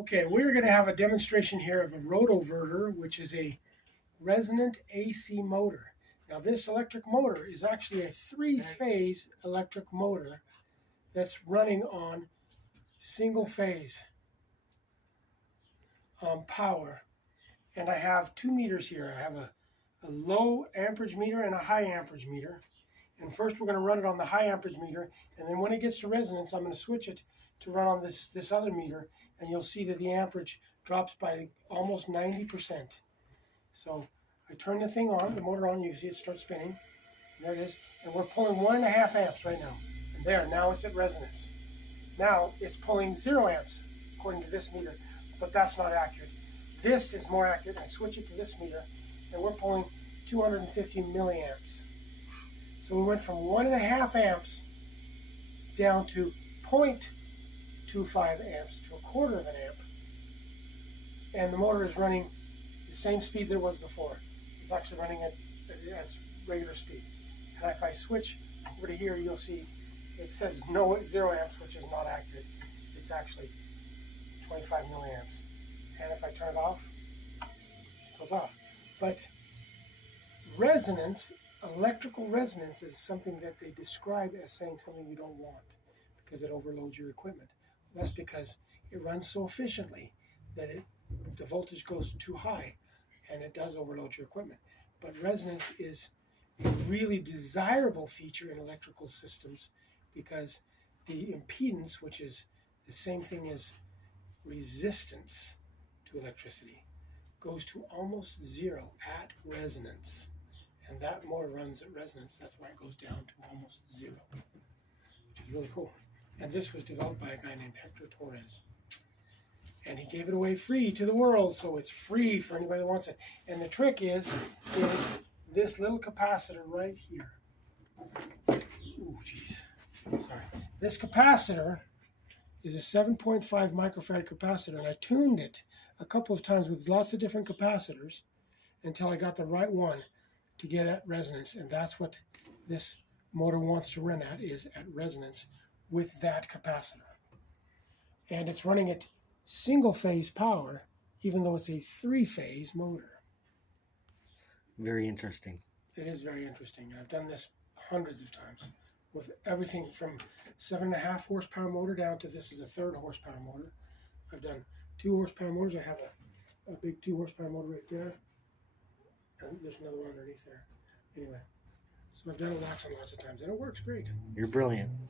Okay, we're going to have a demonstration here of a rotoverter, which is a resonant AC motor. Now, this electric motor is actually a three-phase electric motor that's running on single-phase power. And I have two meters here. I have a low amperage meter and a high amperage meter. And first we're going to run it on the high amperage meter, and then when it gets to resonance, I'm going to switch it to run on this other meter, and you'll see that the amperage drops by almost 90%. So I turn the thing on, the motor on, you see it start spinning. And there it is. And we're pulling 1.5 amps right now. And there, now it's at resonance. Now it's pulling 0 amps, according to this meter, but that's not accurate. This is more accurate. I switch it to this meter, and we're pulling 250 milliamps. So we went from 1.5 amps down to 0.25 amps to 1/4 of an amp. And the motor is running the same speed that it was before. It's actually running at regular speed. And if I switch over to here, you'll see it says 0 amps, which is not accurate. It's actually 25 milliamps. And if I turn it off, it goes off. But resonance, electrical resonance, is something that they describe as saying something you don't want because it overloads your equipment. That's because it runs so efficiently that the voltage goes too high and it does overload your equipment. But resonance is a really desirable feature in electrical systems because the impedance, which is the same thing as resistance to electricity, goes to almost 0 at resonance. And that motor runs at resonance. That's why it goes down to almost 0, which is really cool. And this was developed by a guy named Hector Torres. And he gave it away free to the world, so it's free for anybody that wants it. And the trick is this little capacitor right here. Ooh, geez. Sorry. This capacitor is a 7.5 microfarad capacitor, and I tuned it a couple of times with lots of different capacitors until I got the right one to get at resonance. And that's what this motor wants to run at, is at resonance with that capacitor. And it's running at single phase power, even though it's a three-phase motor. Very interesting. It is very interesting. I've done this hundreds of times with everything from 7.5 horsepower motor down to this is a 3rd horsepower motor. I've done 2 horsepower motors. I have a big 2 horsepower motor right there. And there's another one underneath there. Anyway, so I've done it lots and lots of times, and it works great. You're brilliant.